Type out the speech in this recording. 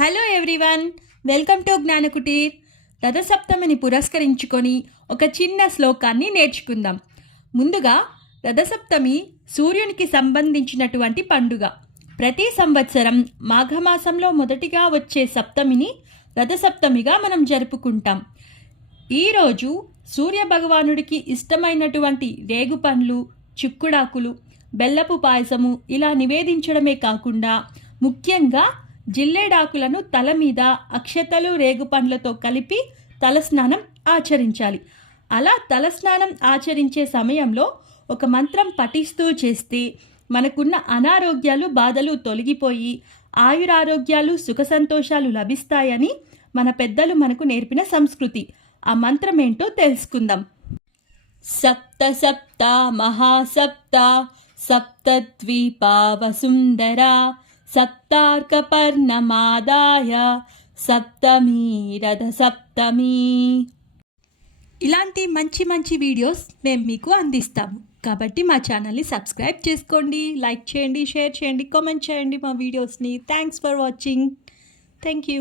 Hello everyone, welcome to Gnanakuteer. రథసప్తమిని పురస్కరించుకొని ఒక చిన్న శ్లోకాన్ని నేర్చుకుందాం. ముందుగా రథసప్తమి సూర్యునికి సంబంధించినటువంటి పండుగ. ప్రతి సంవత్సరం మాఘమాసంలో మొదటిగా వచ్చే సప్తమిని రథసప్తమిగా మనం జరుపుకుంటాం. ఈరోజు సూర్య భగవానుడికి ఇష్టమైనటువంటి రేగు పండ్లు, చిక్కుడాకులు, బెల్లపు పాయసము ఇలా నివేదించడమే కాకుండా ముఖ్యంగా జిల్లేడాకులను తల మీద అక్షతలు, రేగుపండ్లతో కలిపి తలస్నానం ఆచరించాలి. అలా తలస్నానం ఆచరించే సమయంలో ఒక మంత్రం పఠిస్తూ చేస్తే మనకున్న అనారోగ్యాలు, బాధలు తొలగిపోయి ఆయురారోగ్యాలు, సుఖ సంతోషాలు లభిస్తాయని మన పెద్దలు మనకు నేర్పిన సంస్కృతి. ఆ మంత్రం ఏంటో తెలుసుకుందాం. సప్త సప్త మహాసప్త సప్తద్వీపా వసుంధరా సప్తార్కపర్ణమాదాయ సప్తమీ రథ సప్తమీ. ఇలాంటి మంచి మంచి వీడియోస్ మేము మీకు అందిస్తాము. కాబట్టి మా ఛానల్ని సబ్స్క్రైబ్ చేసుకోండి, లైక్ చేయండి, షేర్ చేయండి, కామెంట్ చేయండి మా వీడియోస్ని. Thanks for watching. Thank you.